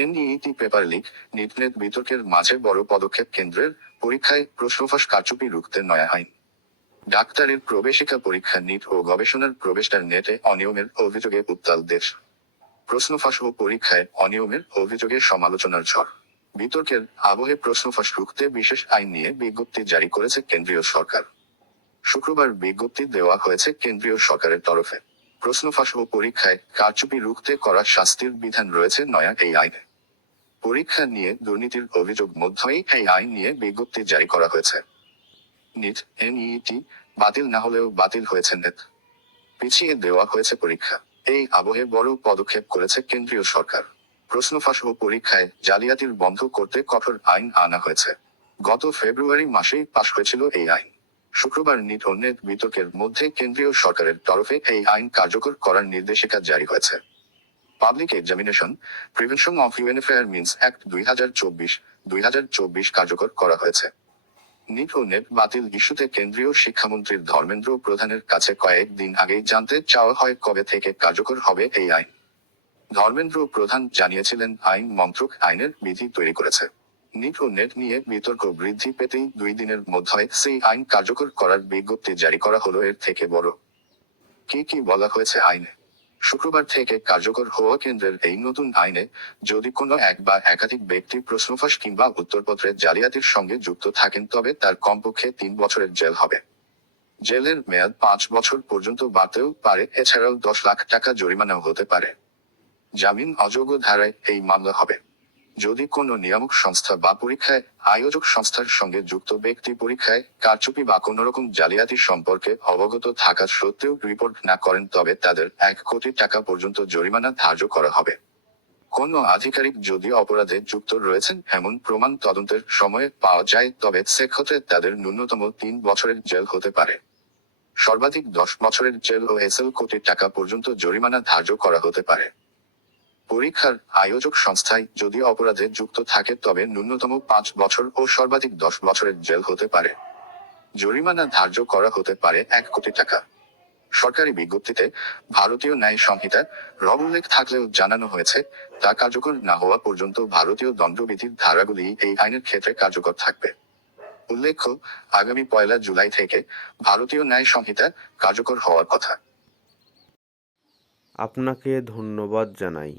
NEET paper leak, NEET বিতর্কের মাঝে বড় পদক্ষেপ কেন্দ্রের, পরীক্ষায় প্রশ্নফাঁস কারচুপি রুখতে নয়া আইন। ডাক্তারের প্রবেশিকা পরীক্ষা নিট ও গবেষণার প্রবেশদ্বার নেটে অনিয়মের অভিযোগে উত্তাল দেশ। প্রশ্নফাঁস ও পরীক্ষায় অনিয়মের অভিযোগে সমালোচনার ঝড়। বিতর্কের আবহে প্রশ্নফাঁস রুখতে বিশেষ আইন নিয়ে বিজ্ঞপ্তি জারি করেছে কেন্দ্রীয় সরকার। শুক্রবার বিজ্ঞপ্তি দেওয়া হয়েছে কেন্দ্রীয় সরকারের তরফে। প্রশ্নফাঁস ও পরীক্ষায় কারচুপি রুখতে করা শাস্তির বিধান রয়েছে নয়া এই আইনে। পরীক্ষা নিয়ে দুর্নীতির অভিযোগ মধ্যেই এই আইন নিয়ে বিজ্ঞপ্তি জারি করা হয়েছে। নিট এনইইটি বাতিল না হলেও বাতিল হয়েছে নেট, পিছিয়ে দেওয়া হয়েছে পরীক্ষা। এই আবহে বড় পদক্ষেপ করেছে কেন্দ্রীয় সরকার। প্রশ্নফাঁস ও পরীক্ষায় জালিয়াতির বন্ধ করতে কঠোর আইন আনা হয়েছে। গত ফেব্রুয়ারি মাসেই পাশ হয়েছিল এই আইন। শুক্রবার নিট ও নেট বিতর্কের মধ্যে কেন্দ্রীয় সরকারের তরফে এই আইন কার্যকর করার নির্দেশিকা জারি হয়েছে। Public examination prevention of unfair means act 2024 কার্যকর করা হয়েছে। নিট ও নেট বাতিল ইস্যুতে কেন্দ্রীয় শিক্ষামন্ত্রী ধর্মেন্দ্র প্রধানের কাছে কয়েকদিন আগেই জানতে চাওয়া হয় কবে থেকে কার্যকর হবে এই আইন। ধর্মেন্দ্র প্রধান জানিয়েছিলেন আইন মন্ত্রক আইনের বিধি তৈরি করেছে। নিট ও নেট নিয়ে বিতর্ক বৃদ্ধি পেতেই 2 দিনের মধ্যে সেই আইন কার্যকর করার বিজ্ঞপ্তি জারি করা হলো এর থেকে বড়। কি বলা হয়েছে আইনে? শুক্রবার থেকে কার্যকর হওয়া কেন্দ্রের এই নতুন আইনে যদি কোনো এক বা একাধিক ব্যক্তি প্রশ্নফাঁস কিংবা উত্তরপত্রের জালিয়াতির সঙ্গে যুক্ত থাকেন তবে তার কমপক্ষে 3 বছরের জেল হবে। জেলের মেয়াদ 5 বছর পর্যন্ত বাড়তেও পারে, এছাড়াও 10 লাখ টাকা জরিমানাও হতে পারে। জামিন অযোগ্য ধারায় এই মামলা হবে যদি কোনো নিয়ামক সংস্থা বা পরীক্ষায় আয়োজক সংস্থার সঙ্গে যুক্ত ব্যক্তি পরীক্ষায় কারচুপি বা কোনোরকম জালিয়াতি সম্পর্কে অবগত থাকা সত্ত্বেও রিপোর্ট না করেন, তবে তাদের 1 কোটি টাকা পর্যন্ত জরিমানা ধার্য করা হবে। কোনো আধিকারিক যদি অপরাধে যুক্ত রয়েছেন এমন প্রমাণ তদন্তের সময়ে পাওয়া যায় তবে সেক্ষেত্রে তাদের ন্যূনতম 3 বছরের জেল হতে পারে। সর্বাধিক 10 বছরের জেল ও 1 কোটি টাকা পর্যন্ত জরিমানা ধার্য করা হতে পারে। পরীক্ষার আয়োজক সংস্থায় যদি অপরাধে যুক্ত থাকে তবে ন্যূনতম 5 বছর ও সর্বাধিক 10 বছরের জেল হতে পারে। জরিমানা ধার্য করা হতে পারে 1 কোটি টাকা। সরকারি বিজ্ঞপ্তিতে ভারতীয় ন্যায় সংহিতা উল্লেখ থাকলেও জানানো হয়েছে তা কার্যকর না হওয়া পর্যন্ত ভারতীয় দণ্ডবিধির ধারাগুলি এই আইনের ক্ষেত্রে কার্যকর থাকবে। উল্লেখ্য, আগামী 1 জুলাই থেকে ভারতীয় ন্যায় সংহিতা কার্যকর হওয়ার কথা। আপনাকে ধন্যবাদ জানাই।